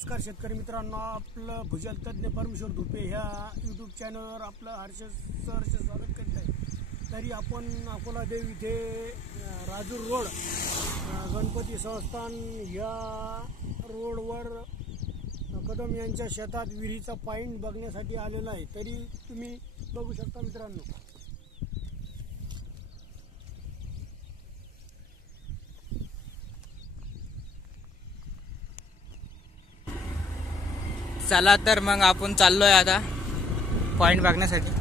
नमस्कार शेतकरी मित्रांनो, आपलं भूजल तज्ञ परमेश्वर धुपे ह्या यूट्यूब चॅनलवर आपलं सहर्ष स्वागत करीत आहे। तरी आपण अकोला देव इथे राजूर रोड गणपती संस्थान ह्या रोडवर कदम यांच्या शेतात विहिरीचा पॉइंट बघण्यासाठी आलेला आहे। तरी तुम्ही बघू शकता मित्रांनो। चला तर मग आपण चाललोय आता पॉइंट बघण्यासाठी।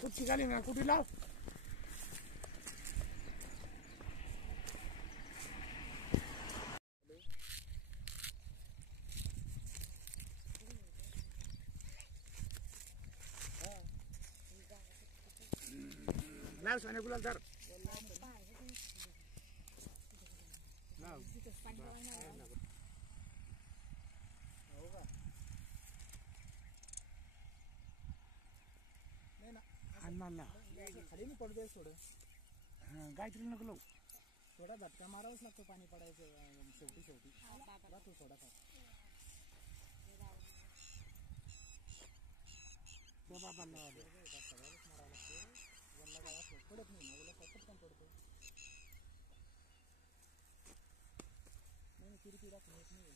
कुठची गाली ना कुठे लाव लाव सोने गुलाल सर खाली मी पडतोय थोडं। गायत्री नको लावू, थोडा झटका मारावाच लागतो, पाणी पडायचं शेवटी राहतो थोडाफार। बाबा सगळ्यालाच मारावं लागतो, वल्ला गाळा पडत नाही, ओला पटकन पडतो। नाही किरकिरा येत नाही।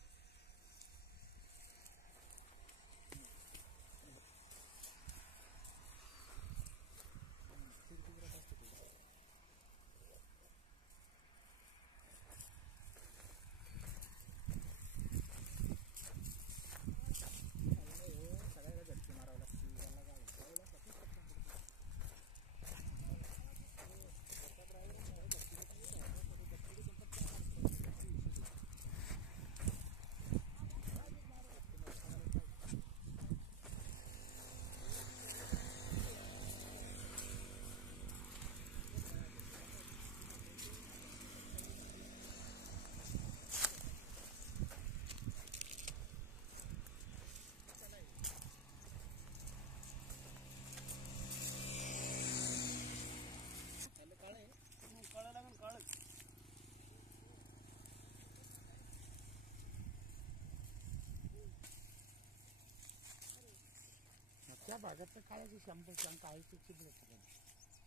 त्या भागात काळाची शंका आहे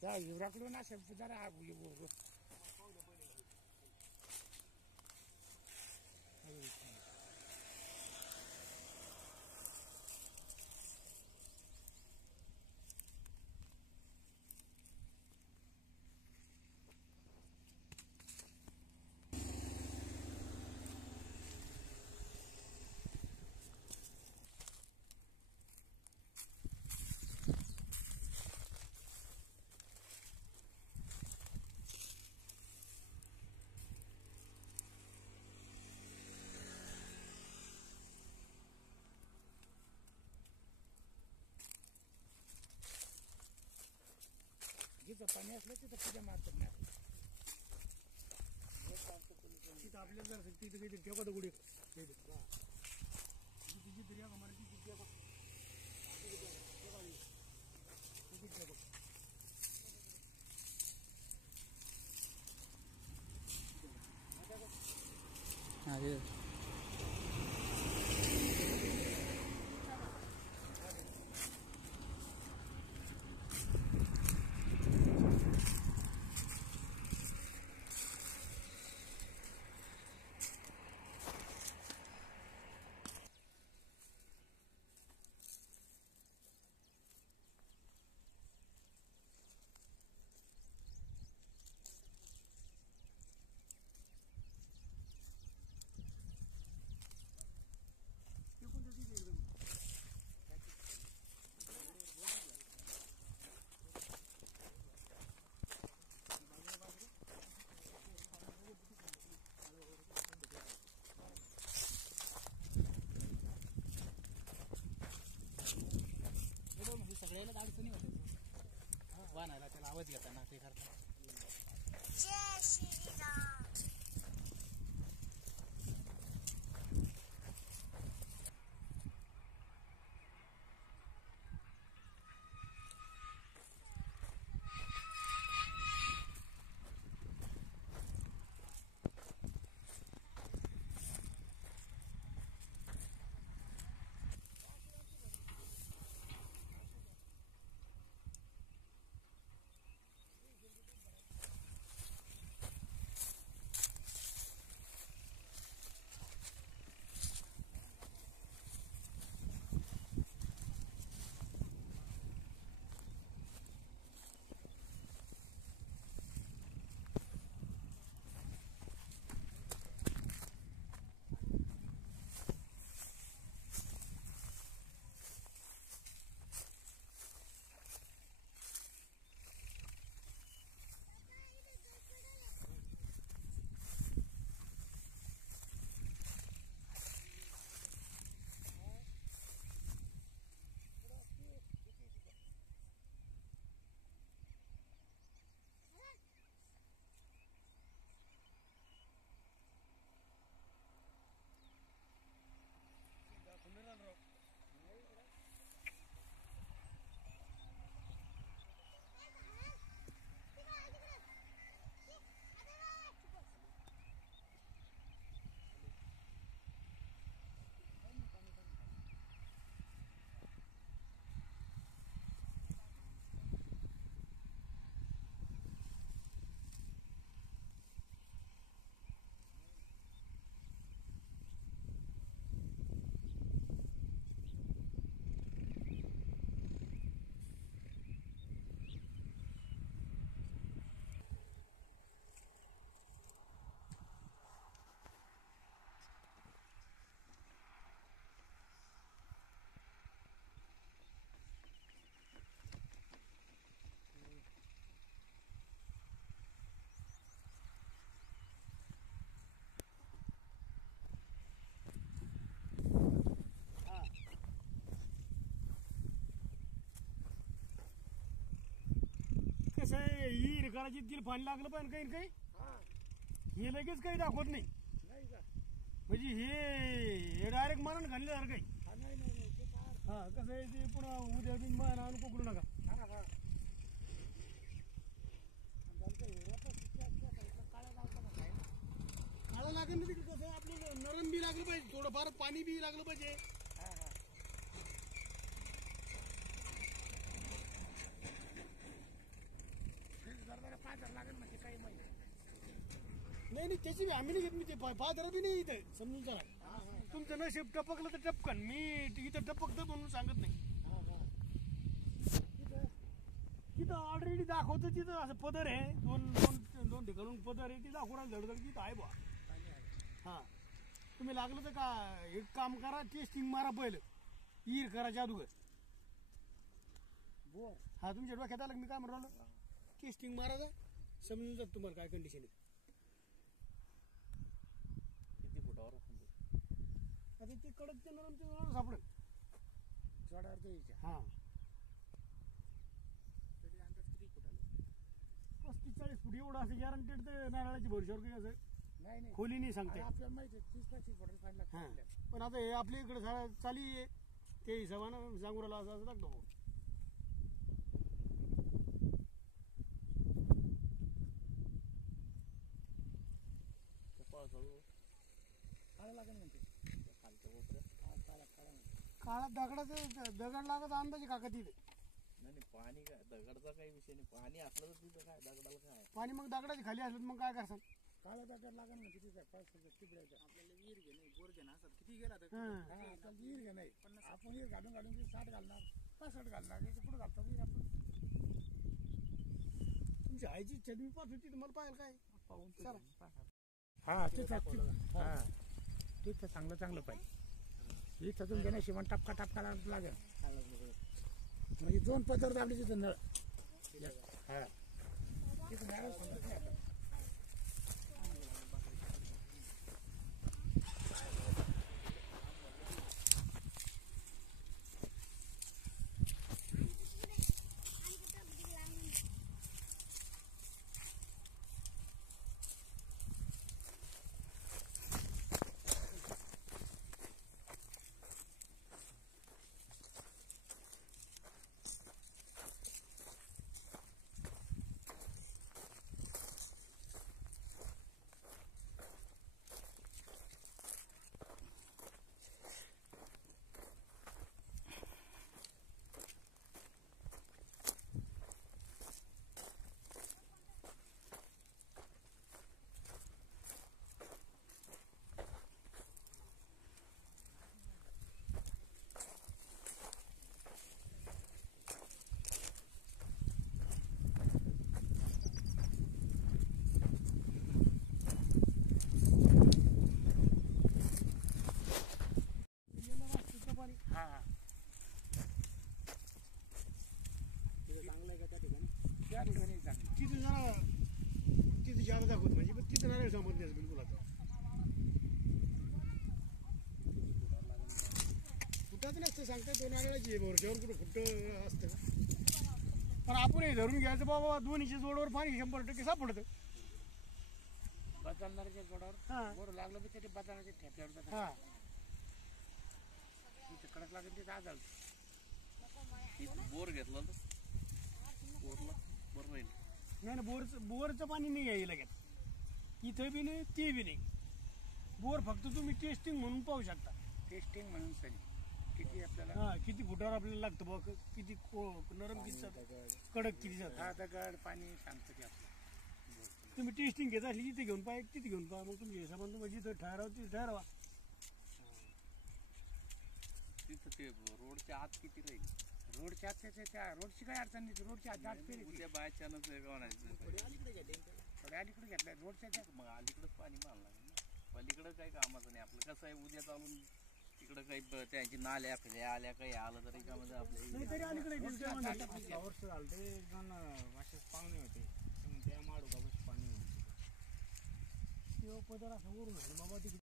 त्या युवराकडून असे जरा पाणी असलं तिथं पूजा मारतात नाही आपल्या जर तिथे काही ठेवा दगुडी शपथ घेताना ते करतात. जय श्रीराम. कसं आहे ही करायची तिला पाणी लागलं पण काही काही हे लगेच काही दाखवत नाही म्हणजे हे डायरेक्ट मरण घालल्यासारखं काही हा कसं आहे ते पुन्हा उद्या बिन मान आणून कोकरू नका काळा लागेल ना तिकडे कसं आपलं नरम बी लागलं पाहिजे थोडंफार पाणी बी लागलं पाहिजे नाही नाही त्याची बी आम्ही नाही घेत मी ते फादर बी नाही इथं समजून चला तुमचं नशीब टपकलं तर टपकन मी इथं टपकतं म्हणून सांगत नाही तिथं ऑलरेडी दाखवतं तिथं असं पदर आहे दोन दोन दोन ठिकाणून पदर आहे ती दाखवून धडधड तिथं आहे बा हा तुम्ही लागलं तर का एक काम करा टेस्टिंग मारा पहिलं ईर करा जादूगर हा तुमच्या डोक्यात आलं मी काय म्हणून राहिलो टेस्टिंग मारा जा समजून जात तुम्हाला काय कंडिशन आहे किती फुटावर आता ते कडक ते नरम ते सापडेल चढावर तो यायच्या हा तरी अंदाज किती फुटाला 35-40 फूट एवढं असं गॅरंटेड तर नारळाची भरशीवर काही असं नाही खोली नाही सांगते आपल्याला माहिती आहे 30-35 फुटाला पाणी हा लागतं पण आता हे आपल्या इकडे चाली आहे ते हिशोबानं सांगू राहिला असं लागतो काळा लागेल म्हणते खालच्या कोपऱ्यात काळा काळा काळा दगडाचं दगड लागत अंदाजे काका तिथे नाही पाणी काय दगडचा काही विषय नाही पाणी असलं तर तिथं काय दगडाला काय पाणी मग दगडाची खाली असलं मग काय करसान काळा दगड लागेल म्हणते तिथं तिकडायचं आपल्याला विहीर घे नाही बोर घे ना असं किती गेला तर आपल्याला विहीर घे नाही आपण विहीर घालून घालून 60 घालणार 65 घालणार याच्या पुढे घालतो विहीर आपण तुमची आईची चटणी पाच होती तुम्हाला पाहायला काय पाहून चला हा तिथं चांगलं चांगलं पाहिजे इथं तुम घेण्या शिवण टपका टपका लागेल म्हणजे 2 पदर दाबली तिथं नळ हा तिथं नळ तिथे जरा तिथे जादा दाखवत म्हणजे पण तिथे नारळ समोर द्यायचं बिलकुल आता फुटाच नसतं सांगता दोन नारळाची भरच्यावर कुठं फुट असतं का पण आपण हे धरून घ्यायचं बाबा दोन्हीच्या जोडवर पाणी 100% सापडतं बदलणाऱ्याच्या हा. जोडावर बोर लागलं बी तरी बदलण्याच्या ठेप्यावर जातं. हा तिथे कडक लागेल तिथे आदळतं. बोर घेतला तर बोरला बरं राहील. नाही ना बोरचं पाणी नाही यायला लागत इथं बी नाही ते बी नाही बोर फक्त तुम्ही टेस्टिंग म्हणून पाहू शकता टेस्टिंग म्हणून सनी किती आपल्याला हा किती फुटावर आपल्याला लागतं बघ किती नरम किती जातं कडक किती जातं हा दगड पाणी सांगतं ते आपलं. तुम्ही टेस्टिंग घेत असली तिथे घेऊन पहा तिथे घेऊन पहा मग तुमच्या हिशोबाने तुम्ही जिथं ठराव तिथे ठरवा तिथं ते रोडच्या आत किती राहील. रोडच्या आत त्या रोडची काही अडचण नाही रोडच्या आत जात फेरी उद्या बायचानच म्हणायचं थोड्या अलीकडे घेतल्या रोडच्या त्या मग अलीकडंच पाणी मारलं लागेल ना. पलीकडं काही कामाचं नाही आपलं. कसं आहे उद्या चालून तिकडं काही त्यांची नाल्या फिल्या आल्या काही आलं तरी कामाचं आपल्या नाही तरी अलीकडे वर्ष झालं ते जण असेच पाहुणे होते त्या माडू का पाणी पदर असं वरून आहे बाबा तिकडे